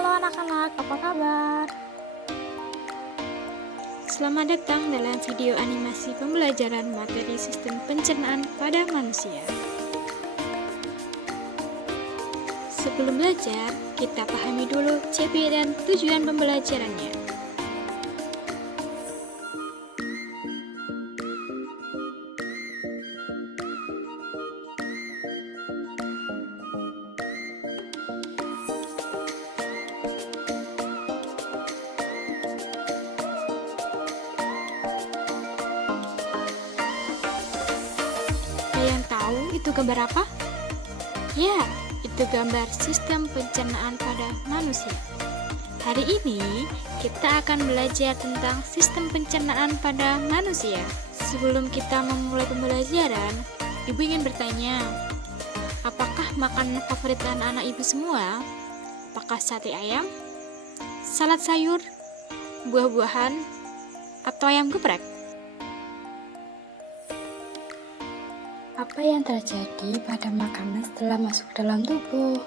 Halo anak-anak, apa kabar? Selamat datang dalam video animasi pembelajaran materi sistem pencernaan pada manusia. Sebelum belajar, kita pahami dulu CP dan tujuan pembelajarannya. Ada yang tahu itu gambar apa? Ya, itu gambar sistem pencernaan pada manusia. Hari ini kita akan belajar tentang sistem pencernaan pada manusia. Sebelum kita memulai pembelajaran, Ibu ingin bertanya, apakah makanan favorit anak-anak Ibu semua? Apakah sate ayam, salad sayur, buah-buahan, atau ayam geprek? Apa yang terjadi pada makanan setelah masuk dalam tubuh?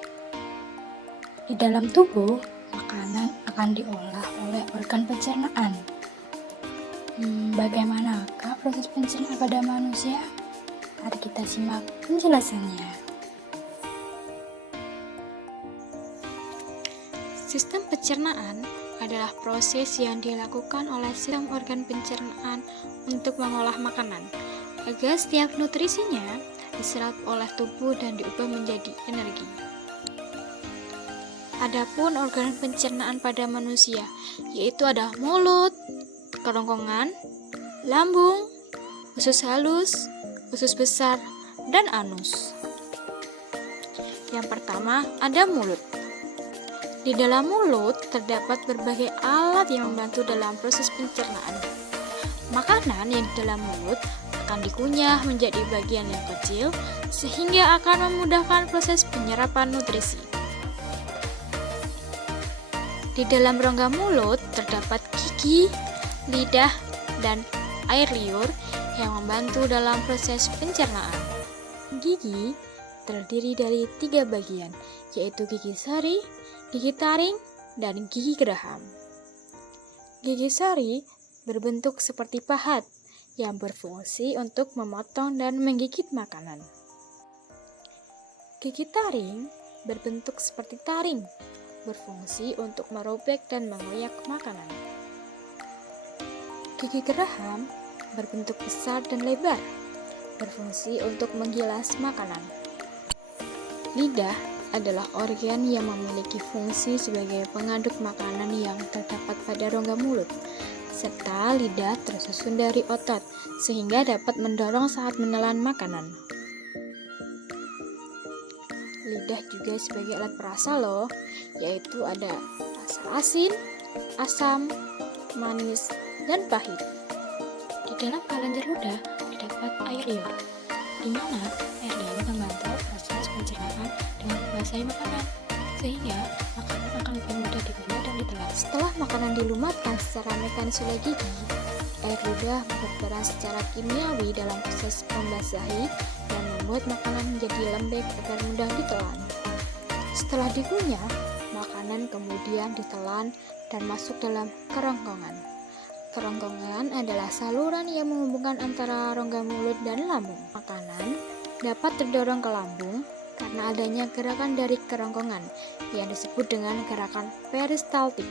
Di dalam tubuh, makanan akan diolah oleh organ pencernaan. Bagaimanakah proses pencernaan pada manusia? Mari kita simak penjelasannya. Sistem pencernaan adalah proses yang dilakukan oleh sistem organ pencernaan untuk mengolah makanan, agar setiap nutrisinya diserap oleh tubuh dan diubah menjadi energi. Adapun organ pencernaan pada manusia, yaitu ada mulut, kerongkongan, lambung, usus halus, usus besar, dan anus. Yang pertama, ada mulut. Di dalam mulut terdapat berbagai alat yang membantu dalam proses pencernaan. Makanan yang di dalam mulut akan dikunyah menjadi bagian yang kecil sehingga akan memudahkan proses penyerapan nutrisi. Di dalam rongga mulut terdapat gigi, lidah, dan air liur yang membantu dalam proses pencernaan. Gigi terdiri dari 3 bagian, yaitu gigi sari, gigi taring, dan gigi geraham. Gigi sari berbentuk seperti pahat yang berfungsi untuk memotong dan menggigit makanan. Gigi taring berbentuk seperti taring, berfungsi untuk merobek dan mengoyak makanan. Gigi geraham berbentuk besar dan lebar, berfungsi untuk menggilas makanan. Lidah adalah organ yang memiliki fungsi sebagai pengaduk makanan yang terdapat pada rongga mulut, serta lidah tersusun dari otot, sehingga dapat mendorong saat menelan makanan. Lidah juga sebagai alat perasa loh, yaitu ada rasa asin, asam, manis, dan pahit. Di dalam kelenjar ludah terdapat air liur, di mana air liur membantu proses pencernaan dengan membasahi makanan, sehingga makanan akan lebih mudah dikunyah dan ditelan. Setelah makanan dilumatkan secara mekanis oleh gigi, air ludah berperan secara kimiawi dalam proses membasahi dan membuat makanan menjadi lembek agar mudah ditelan. Setelah dikunyah, makanan kemudian ditelan dan masuk dalam kerongkongan. Kerongkongan adalah saluran yang menghubungkan antara rongga mulut dan lambung. Makanan dapat terdorong ke lambung karena adanya gerakan dari kerongkongan yang disebut dengan gerakan peristaltik.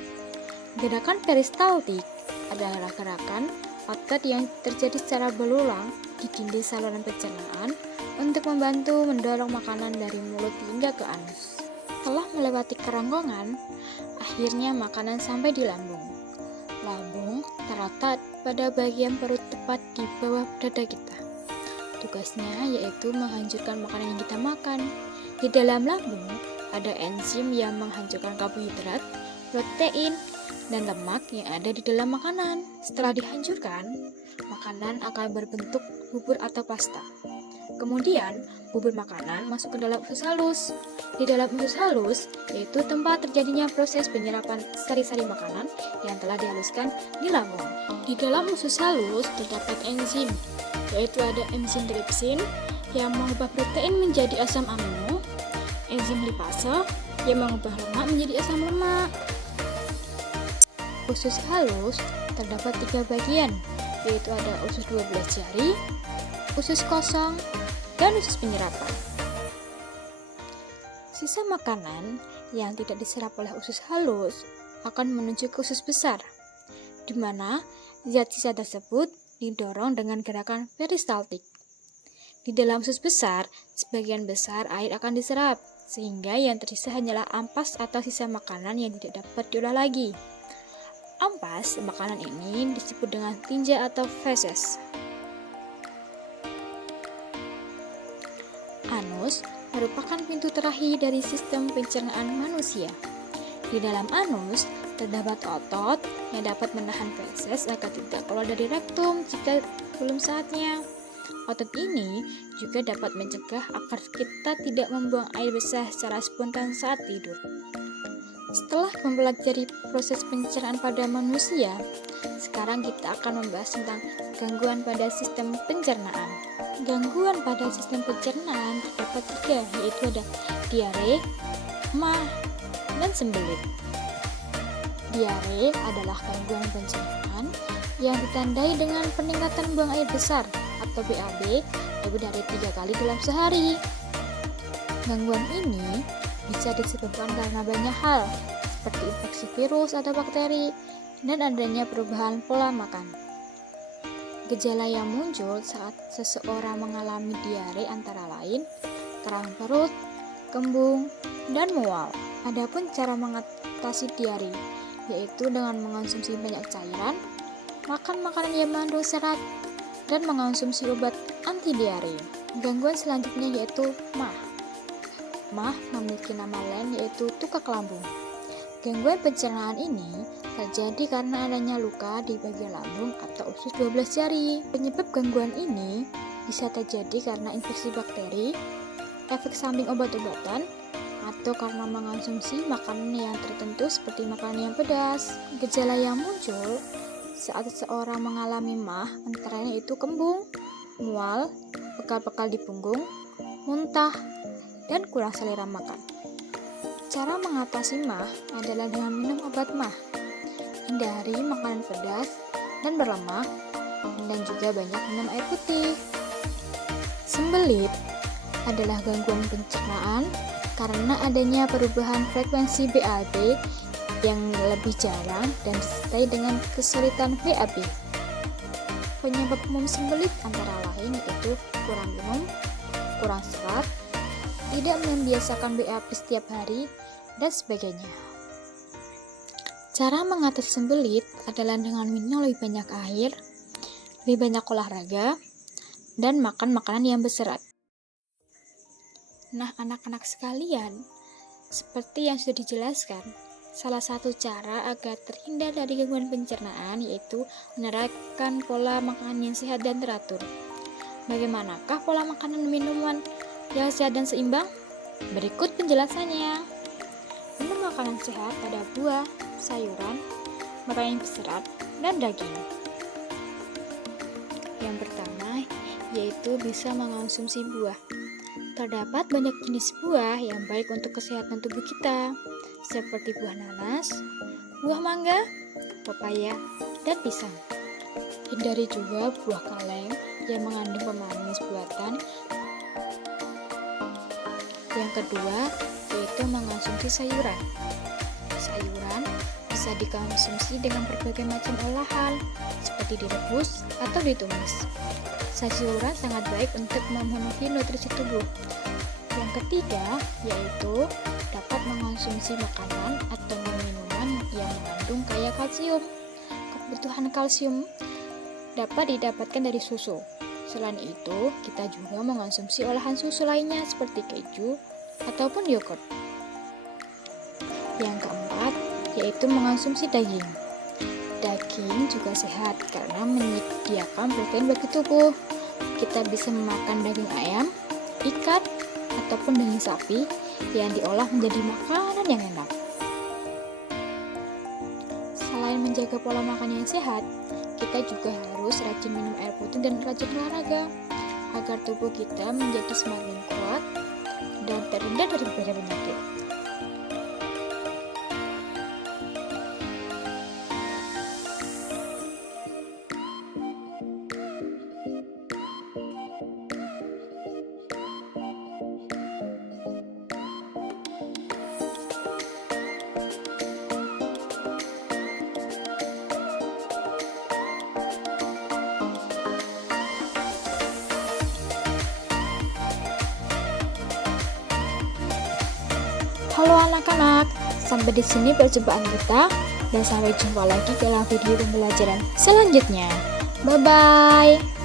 Gerakan peristaltik adalah gerakan otot yang terjadi secara berulang di dinding saluran pencernaan untuk membantu mendorong makanan dari mulut hingga ke anus. Setelah melewati kerongkongan, akhirnya makanan sampai di lambung. Lambung terletak pada bagian perut tepat di bawah dada kita. Tugasnya yaitu menghancurkan makanan yang kita makan. Di dalam lambung ada enzim yang menghancurkan karbohidrat, protein, dan lemak yang ada di dalam makanan. Setelah dihancurkan, makanan akan berbentuk bubur atau pasta. Kemudian, bubur makanan masuk ke dalam usus halus. Di dalam usus halus, yaitu tempat terjadinya proses penyerapan sari-sari makanan yang telah dihaluskan di lambung. Di dalam usus halus terdapat enzim, yaitu ada enzim tripsin yang mengubah protein menjadi asam amino, enzim lipase, yang mengubah lemak menjadi asam lemak. Usus halus terdapat 3 bagian, yaitu ada usus 12 jari, usus kosong, dan usus penyerapan. Sisa makanan yang tidak diserap oleh usus halus akan menuju ke usus besar, di mana zat sisa tersebut didorong dengan gerakan peristaltik. Di dalam usus besar, sebagian besar air akan diserap, sehingga yang tersisa hanyalah ampas atau sisa makanan yang tidak dapat diolah lagi. Ampas makanan ini disebut dengan tinja atau feses. Anus merupakan pintu terakhir dari sistem pencernaan manusia. Di dalam anus terdapat otot yang dapat menahan feses agar tidak keluar dari rektum jika belum saatnya. Otot ini juga dapat mencegah agar kita tidak membuang air besar secara spontan saat tidur. Setelah mempelajari proses pencernaan pada manusia, sekarang kita akan membahas tentang gangguan pada sistem pencernaan. Gangguan pada sistem pencernaan terdapat 3, yaitu ada diare, MAH, dan sembelit. Diare adalah gangguan pencernaan yang ditandai dengan peningkatan buang air besar atau BAB lebih dari 3 kali dalam sehari. Gangguan ini bisa disebabkan karena banyak hal, seperti infeksi virus atau bakteri, dan adanya perubahan pola makan. Gejala yang muncul saat seseorang mengalami diare antara lain terang perut, kembung, dan mual. Adapun cara mengatasi diare, yaitu dengan mengonsumsi banyak cairan, makan makanan yang mengandung serat, dan mengonsumsi obat anti diare. Gangguan selanjutnya yaitu MAH. MAH memiliki nama lain yaitu tukak lambung. Gangguan pencernaan ini terjadi karena adanya luka di bagian lambung atau usus 12 jari. Penyebab gangguan ini bisa terjadi karena infeksi bakteri, efek samping obat-obatan, atau karena mengonsumsi makanan yang tertentu seperti makanan yang pedas. Gejala yang muncul saat seseorang mengalami MAH antara lain yaitu kembung, mual, bekal-bekal di punggung, muntah, dan kurang selera makan. Cara mengatasi MAH adalah dengan minum obat MAH, hindari makanan pedas dan berlemak, dan juga banyak minum air putih. Sembelit adalah gangguan pencernaan karena adanya perubahan frekuensi BAB yang lebih jarang dan disertai dengan kesulitan BAB. Penyebab umum sembelit antara lain yaitu kurang minum, kurang serat, tidak membiasakan BAB setiap hari, dan sebagainya. Cara mengatasi sembelit adalah dengan minum lebih banyak air, lebih banyak olahraga, dan makan makanan yang berserat. Nah, anak-anak sekalian, seperti yang sudah dijelaskan, salah satu cara agar terhindar dari gangguan pencernaan yaitu menerapkan pola makanan yang sehat dan teratur. Bagaimanakah pola makanan dan minuman yang sehat dan seimbang? Berikut penjelasannya. Minum makanan sehat pada buah, sayuran, makanan yang berserat, dan daging. Yang pertama, yaitu bisa mengonsumsi buah. Terdapat banyak jenis buah yang baik untuk kesehatan tubuh kita, seperti buah nanas, buah mangga, pepaya, dan pisang. Hindari juga buah kaleng yang mengandung pemanis buatan. Yang kedua, yaitu mengonsumsi sayuran. Sayuran bisa dikonsumsi dengan berbagai macam olahan, seperti direbus atau ditumis. Sayuran sangat baik untuk memenuhi nutrisi tubuh. Yang ketiga, yaitu dapat mengonsumsi makanan atau minuman yang mengandung kaya kalsium. Kebutuhan kalsium dapat didapatkan dari susu. Selain itu, kita juga mengonsumsi olahan susu lainnya seperti keju ataupun yogurt. Yang keempat, yaitu mengonsumsi daging. Daging juga sehat karena menyediakan protein bagi tubuh. Kita bisa memakan daging ayam, ikan, ataupun daging sapi yang diolah menjadi makanan yang enak. Selain menjaga pola makan yang sehat, kita juga harus rajin minum air putih dan rajin olahraga agar tubuh kita menjadi semakin kuat dan terhindar dari berbagai penyakit. Halo anak-anak, sampai di sini perjumpaan kita dan sampai jumpa lagi dalam video pembelajaran selanjutnya. Bye-bye.